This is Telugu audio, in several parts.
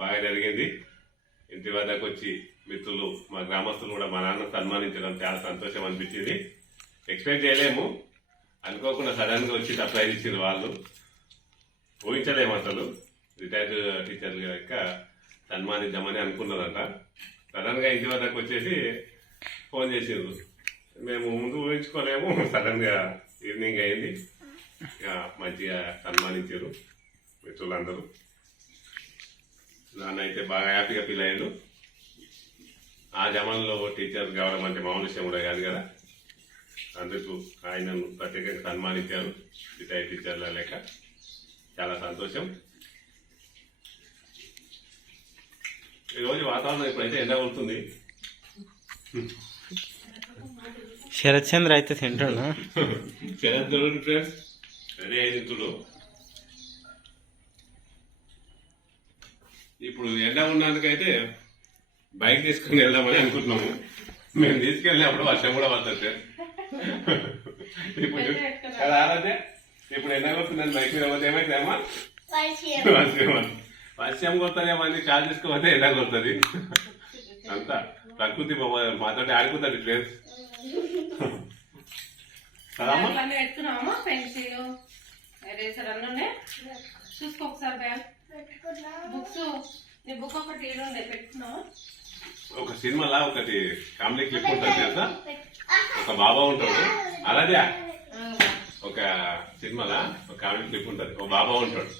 బాగా జరిగింది. ఇంటి వద్దకు వచ్చి మిత్రులు మా గ్రామస్తులు కూడా మా నాన్న సన్మానించడం చాలా సంతోషం అనిపించింది. ఎక్స్పెక్ట్ చేయలేము, అనుకోకుండా సడన్ గా వచ్చి సర్ప్రైజ్ ఇచ్చింది వాళ్ళు. ఊహించలేము అసలు. రిటైర్డ్ టీచర్లు యొక్క సన్మానిద్దామని అనుకున్నారంట. సడన్ గా ఇంటి వద్దకు వచ్చేసి ఫోన్ చేసిండ్రు. మేము ముందు ఊహించుకోలేము, సడన్ గా ఈవినింగ్ అయింది. మంచిగా సన్మానించారు మిత్రులందరూ. నాన్న అయితే బాగా హ్యాపీగా ఫీల్ అయ్యాడు. ఆ జమాన్లో టీచర్ కావడం అంటే మామూలు విషయం కూడా కాదు కదా. అందుకు ఆయనను ప్రత్యేకంగా సన్మానించారు రిటైర్డ్ టీచర్ల లేక. చాలా సంతోషం. ఈరోజు వాతావరణం ఇప్పుడైతే ఎండ కొడుతుంది. శరత్ చంద్ర అయితే తింటాడు. శరత్ చూడండి ఫ్రెండ్స్, రెడీ అయింది. ఇప్పుడు ఎండ ఉన్నందుకైతే బైక్ తీసుకుని వెళ్దామని అనుకుంటున్నాము. మేము తీసుకెళ్ళినప్పుడు వర్షం కూడా పడుతుంది. ఇప్పుడు ఆరాధ్య ఇప్పుడు ఎండ కొడుతుందని బైక్ మీద పోతే ఏమైతుందమ్మా? వర్షం కొడతానేమని చార్జ్ తీసుకోపోతే ఎండ కొడుతుంది. అంతా ప్రకృతి మాతో ఆడుకుంటుంది ఫ్రెండ్స్. చూసుకో ఒకసారి బ్యాగ్ బుక్స్ బుక్ ఒకటి పెట్టుకున్నావా? ఒక సినిమాలా ఒకటి కామెడీ క్లిప్ ఉంటుంది తెలుసా? ఒక బాబా ఉంటాడు. అలాగే ఒక సినిమాలా ఒక కామెడీ క్లిప్ ఉంటుంది. ఒక బాబా ఉంటాడు.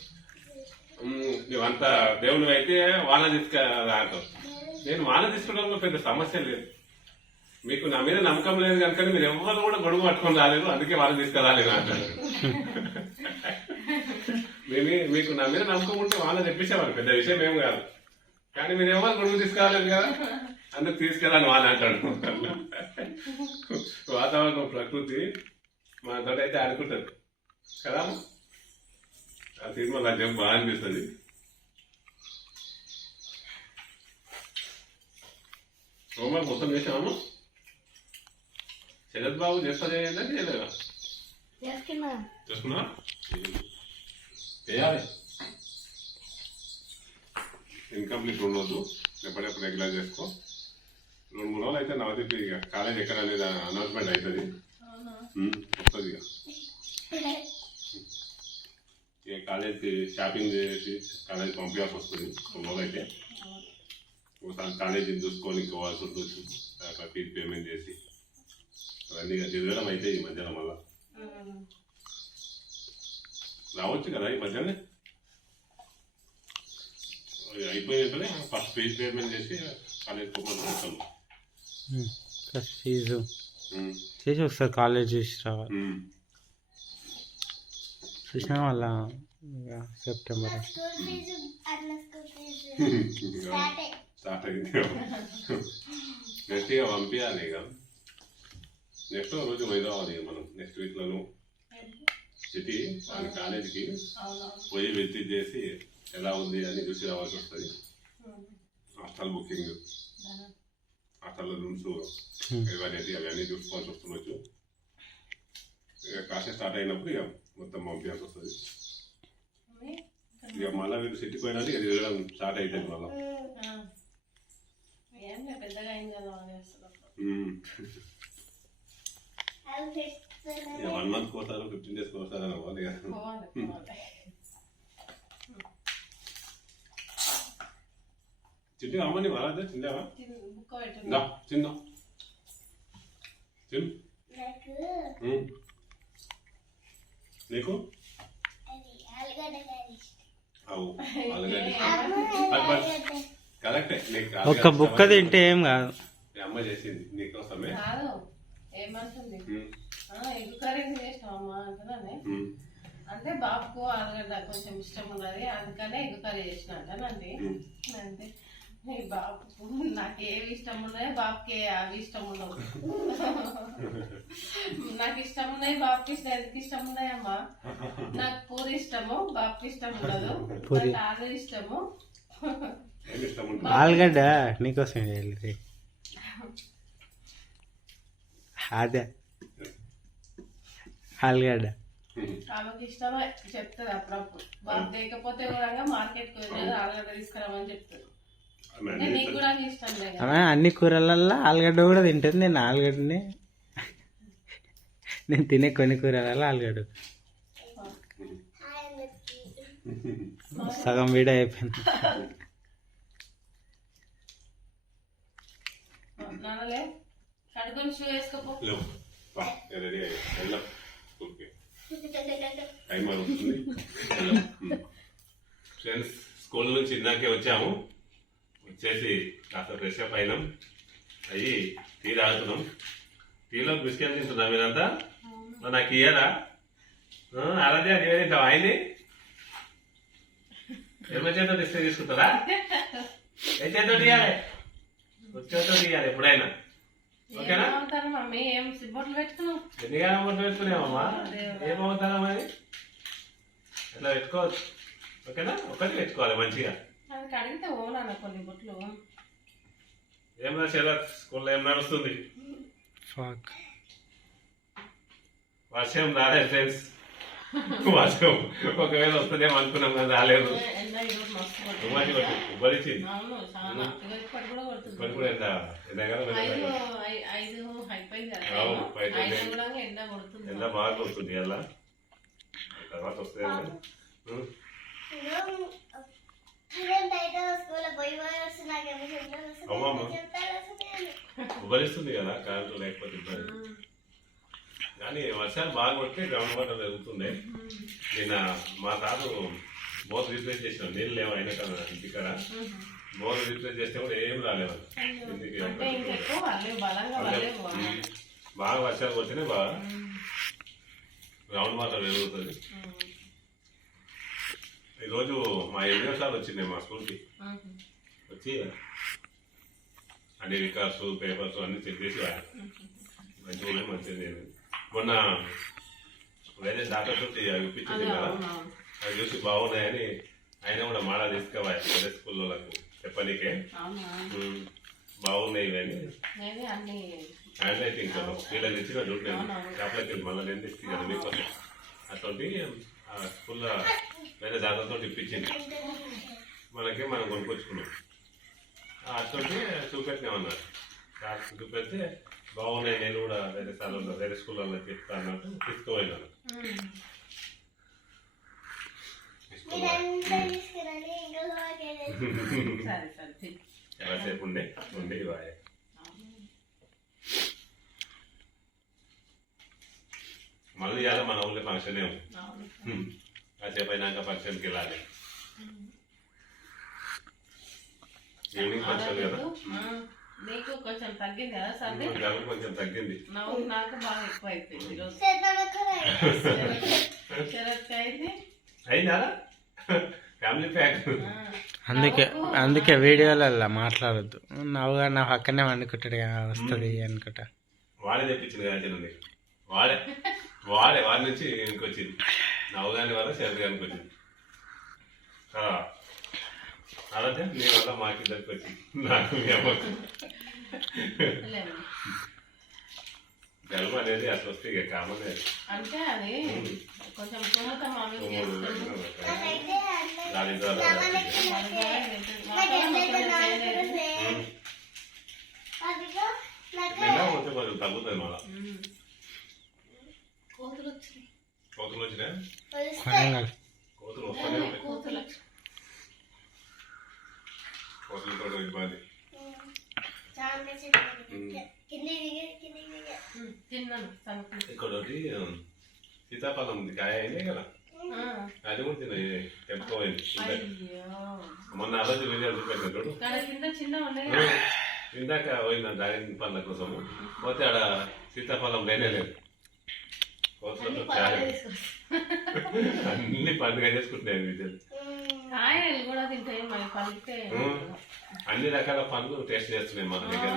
నువ్వంతా దేవుని అయితే వాళ్ళ తీసుకురాంటావు. నేను వాళ్ళ తీసుకోవడంలో పెద్ద సమస్య లేదు. మీకు నా మీద నమ్మకం లేదు కనుక మీరు ఎవరు కూడా గొడుగు పట్టుకొని రాలేదు, అందుకే వాళ్ళని తీసుకురాలేదు అంటారు. మీకు నా మీద నమ్మకం ఉంటే వాళ్ళని తెప్పించేవాళ్ళు, పెద్ద విషయం ఏం కాదు. కానీ మీరు ఎవరు గొడుగు తీసుకురాలేదు కదా, అందుకు తీసుకెళ్ళాలి వాళ్ళు అంటాడు. వాతావరణం ప్రకృతి మనతో అయితే ఆడుకుంటుంది కదా. ఆ సినిమా నాకు బాగా అనిపిస్తుంది. హోంవర్క్ మొత్తం చేసాము. శరత్ బాబు చేస్తా చేయాలి చేయలేదా? చేసుకున్నా చేయాలి. ఇన్కంప్లీట్ ఉండొద్దు, ఎప్పుడెప్పుడు రెగ్యులర్ చేసుకో. 2-3 రోజులు అయితే నవదీప్ ఇక కాలేజ్ ఎక్కడ అనేది అనౌన్స్మెంట్ అవుతుంది, వస్తుంది. ఇక కాలేజ్కి షాపింగ్ చేసి కాలేజ్ పంపించాల్సి వస్తుంది 2 రోజులు అయితే. ఒకసారి కాలేజీని చూసుకొని పోవాల్సి ఉంటుంది. ఫీజు పేమెంట్ చేసి అవన్నీ తిరగడం అయితే ఈ మధ్యలో మళ్ళా రావచ్చు కదా. ఈ మధ్యనే అయిపోయినట్లే ఫస్ట్ ఫీజు పేమెంట్ చేసి కాలేజ్ పోతాం. ఫస్ట్ ఫీజు చేసి ఒకసారి కాలేజ్ చూసి రావాలి. చూసినా మళ్ళా సెప్టెంబర్ స్టార్ట్ అయింది. నెక్స్ట్ ఇక పంపించాలి. ఇక నెక్స్ట్ రోజు హైదరాబాద్ మనం నెక్స్ట్ వీక్లోను సిటీ వాళ్ళ కాలేజీకి పోయి విజిట్ చేసి ఎలా ఉంది అని చూసి రావాల్సి వస్తుంది. హాస్టల్ బుకింగ్, హాస్టల్లో రూమ్స్ ఇవన్నీ అవన్నీ చూసుకోవాల్సి వస్తుండొచ్చు. ఇక క్లాసెస్ స్టార్ట్ అయినప్పుడు ఇక మొత్తం పంపించాల్సి వస్తుంది. ఇక మళ్ళీ వీళ్ళు సిటీకి పోయినా ఇక తిరగడం స్టార్ట్ అవుతుంది మళ్ళీ. 1 month కోసారి 15 days కోసారి అవ్వాలి. చిట్టి అమ్మని వాళ్ళ తిందావా? తిందాం నీకు కరెక్టే. ఒక్క బుక్క తింటే ఏం కాదు. అమ్మ చేసింది నీకోసమే. ఏమంటుంది ఎగ్ కర్రీ చేసినావమ్మా అంటున్నానే. అంటే బాబుకు ఆలుగడ్డ కొంచెం ఇష్టం ఉన్నది, అందుకనే ఎగ్ కర్రీ చేసిన అంటానండి. అంటే నీ బాబుకు నాకు ఏవి ఇష్టం ఉన్నాయో బాబుకి అవి ఇష్టం ఉండవు. నాకు ఇష్టం ఉన్నాయి బాబుకి ఎందుకు ఇష్టం ఉన్నాయమ్మా? నాకు పూరి ఇష్టము, బాబుకి ఇష్టం ఉండదు. ఆలు ఇష్టము. ఆలుగడ్డ నీకోసం అదే ఆలుగడ్డ ఆమెకి ఇష్టమే చెప్తుంది అప్పుడప్పుడు బాబు లేకపోతే కూడా మార్కెట్కి వెళ్ళి ఆలుగడ్డ తీసుకురామని చెప్తుంది అంటే నీకు కూడా ఇష్టం లేదు ఆమె అన్ని కూరలల్లో ఆలుగడ్డ కూడా తింటుంది. నేను ఆలుగడ్డని నేను తినే కొన్ని కూరలలో ఆలుగడ్డ సగం వీడియో అయిపోయింది. నాన్నలే కడుకొని షూ వేసుకోపో. రెడీ వెళ్ళాం ఓకే టైం అవుతుంది. ఫ్రెండ్స్ స్కూల్ నుంచి ఇందాకే వచ్చాము. వచ్చేసి కాస్త ఫ్రెష్ అప్ అయినాం. అయ్యి టీ తాగుతున్నాం. టీలో బిస్కెట్ తింటున్నా మీరంతా. నాకు ఇయ్యరా? అలాగే అది తింటావా? ఆయన్ని ఎర్మ చేతో బిస్కెట్ తీసుకుంటారా? ఏ చేతో ఇయ్యాలి? వచ్చేతో ఇయ్యాలి ఎప్పుడైనా. ఓకేనా? మమ్మీ ఏం బొట్లు పెట్టుకున్నావు? ఎన్నిగా బొట్లు పెట్టుకునేవమ్మా? ఏమవుతారా మరి? ఇట్లా పెట్టుకోవచ్చు. ఓకేనా? ఒకటి పెట్టుకోవాలి మంచిగా. అది కడిగితే ఓనా కొన్ని బొట్లు. ఏం శరత్ స్కూల్లో ఏం నడుస్తుంది? వర్షం రాలేదు ఫ్రెండ్స్. వర్షం ఒకవేళ వస్తుందేమో అనుకున్నాం కానీ రాలేదు. ఉబ్బరిచ్చింది. ఇప్పుడు కూడా ఎంత ఎండ బాగా కొడుతుంది. ఎలా తర్వాత వస్తే ఉబ్బరిస్తుంది కదా కరెంటు లేకపోతే ఇబ్బంది. కానీ వర్షాలు బాగా కొడితే గ్రౌండ్ వాటర్ జరుగుతుంది. నిన్న మా తాత బోర్ రీప్లేస్ చేసినాం. నీళ్ళు లేవు అయినా కదా ఇంటికాడ. బోర్ రీప్లేస్ చేస్తే కూడా ఏం రాలేవు. బాగా వర్షాలు కొడితేనే బాగా గ్రౌండ్ వాటర్ పెరుగుతుంది. ఈరోజు మా ఎన్నో సార్లు వచ్చింది మా స్కూల్కి. వచ్చి అన్ని రికార్డ్స్ పేపర్స్ అన్ని చెక్ చేసి మంచిగా ఉన్నాయి. మంచిది. మొన్న వేరే డాక్టర్ తోటి అవి ఇప్పించింది కదా, అవి చూసి బాగున్నాయని ఆయన కూడా మాడా తీసుకోవాలి వేరే స్కూల్లో చెప్పనీకే. బాగున్నాయి ఇవన్నీ హ్యాండ్ రైటింగ్ కదా వీళ్ళకి తెచ్చిన డ్యూటీ షాప్లోకి వెళ్ళి మళ్ళీ నేను తెచ్చి కదా మీకోసం అటువంటి స్కూల్లో వేరే డాక్టర్తో ఇప్పించింది. మనకి మనం కొనుక్కొచ్చుకున్నాం. అటువంటి చూపెట్టినామన్నారు. చూపెడితే బాగున్నాయి, నేను కూడా వేరే స్థానంలో వేరే స్కూల్లో చెప్తా అన్నట్టు తీసుకుపోయినాను. చాలాసేపు ఉండే బాయ్. మళ్ళీ ఇవాళ మన ఊళ్ళో ఫంక్షనే ఉంది. కాసేపు అయినాక ఫంక్షన్కి వెళ్ళాలి. ఈవినింగ్ ఫంక్షన్ కదా. నీకు కొంచెం తగ్గింది కదా సర్ది? కొంచెం తగ్గింది. నాకు బాగా ఎక్కువ అయిపోయింది. అయినా ఫ్యామిలీ ప్యాక్. అందుకే వీడియోలలో మాట్లాడద్దు. నవ్వుగా నా పక్కనే వండుకుంటాడు వస్తుంది అనుకుంటా. వాడే తెప్పించింది కదా చిన్నది. వాడి నుంచి ఇంకొచ్చింది. నవ్వుగాని వల్ల శరత్ గారికి వచ్చింది. అలాగే నీ వల్ల మాకు ఇద్దరికి వచ్చింది. నాకు మీ అమ్మకు జలుబు అనేది అసలు వస్తే ఇక కామన్. అంటే అది కొంచెం కొంచెం తగ్గుతుంది మళ్ళా. కోతులు వచ్చినాయి. కోతులు వస్తూనే ఉంటాయి. కోతులతో ఇబ్బంది. ఇక్కడ ఒకటి సీతాఫలం ఉంది, కాయ అయింది కదా, అది కూడా తిన్నాయి. తెంపుకోవాలి. మొన్న ఆ రోజు వీడియో చూపెట్టినప్పుడు ఇందాక పోయిందా దాని పండ్ల కోసం పోతే ఆడ సీతాఫలం లేనే లేదు. కోతులతో చాలా అన్ని పండుగ చేసుకుంటున్నాయి విద్యలు. అన్ని రకాల పండ్లు టేస్ట్ చేస్తున్నాయి మన దగ్గర.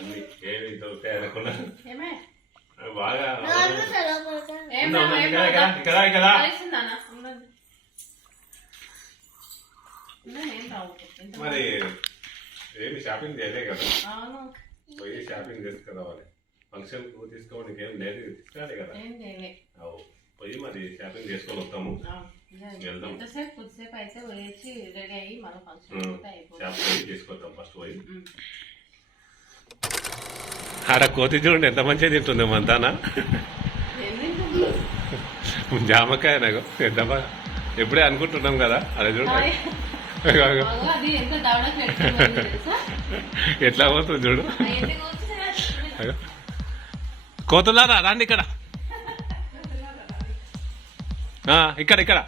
అన్ని ఏమి దొరుకుతాయి అనకుండా బాగా మరి ఏమి షాపింగ్ చేయలే కదా, పోయి షాపింగ్ చేసుకురావాలి. ఫంక్షన్ తీసుకోవడానికి ఏం లేదు, తీసుకురాలే కదా. పోయి మరి షాపింగ్ చేసుకొని వస్తాము. వెళ్దాం. ఎంతసేపు కొద్దిసేపు అయితే వేసి రెడీ అయ్యి మన ఫంక్షన్ షాప్ పోయి తీసుకొద్దాం ఫస్ట్ పోయి. ఆడ కోతి చూడండి ఎంత మంచిగా తింటుంది మంతానా. జామకాయ నాకు ఎంత బాగా ఎప్పుడే అనుకుంటున్నాం కదా. అదే చూడండి ఎట్లా పోతుంది చూడు. కోతులారా రాండి ఇక్కడ. ఇక్కడ ఇక్కడ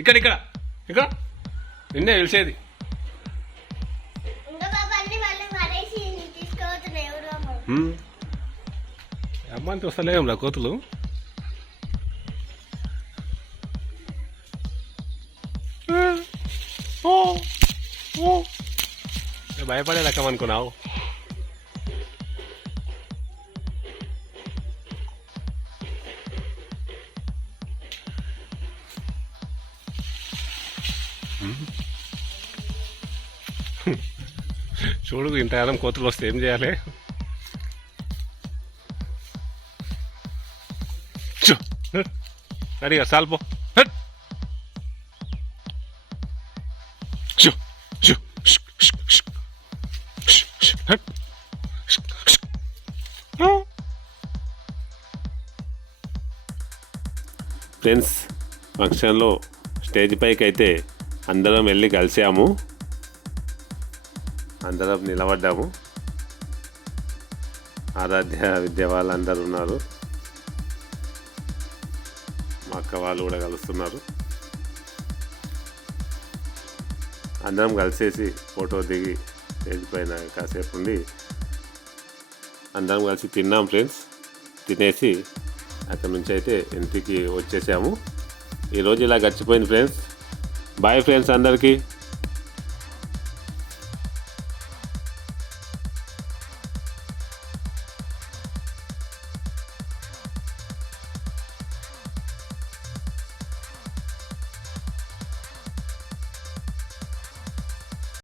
ఇక్కడ ఇక్కడ ఇక్కడ నిన్నే పిలిచేది. అమ్మాని వస్తలేమురా కోతులు. భయపడే రకం అనుకున్నావు. చూడు ఇంతకాలం కోతులు వస్తే ఏం చేయాలి. అడిగా సాల్పో. ఫ్రెండ్స్ ఫంక్షన్లో స్టేజ్ పైకి అయితే అందరం వెళ్ళి కలిసాము. అందరం నిలబడ్డాము. ఆరాధ్య విద్య వాళ్ళందరూ ఉన్నారు. మా అక్క వాళ్ళు కూడా కలుస్తున్నారు. అందరం కలిసేసి ఫోటో దిగి స్టేజ్ పైన కాసేపు ఉండి అందరం కలిసి తిన్నాం ఫ్రెండ్స్. తినేసి అక్కడ నుంచి అయితే ఇంటికి వచ్చేసాము. ఈరోజు ఇలా గడిచిపోయింది ఫ్రెండ్స్. బాయ్ ఫ్రెండ్స్ అందరికీ.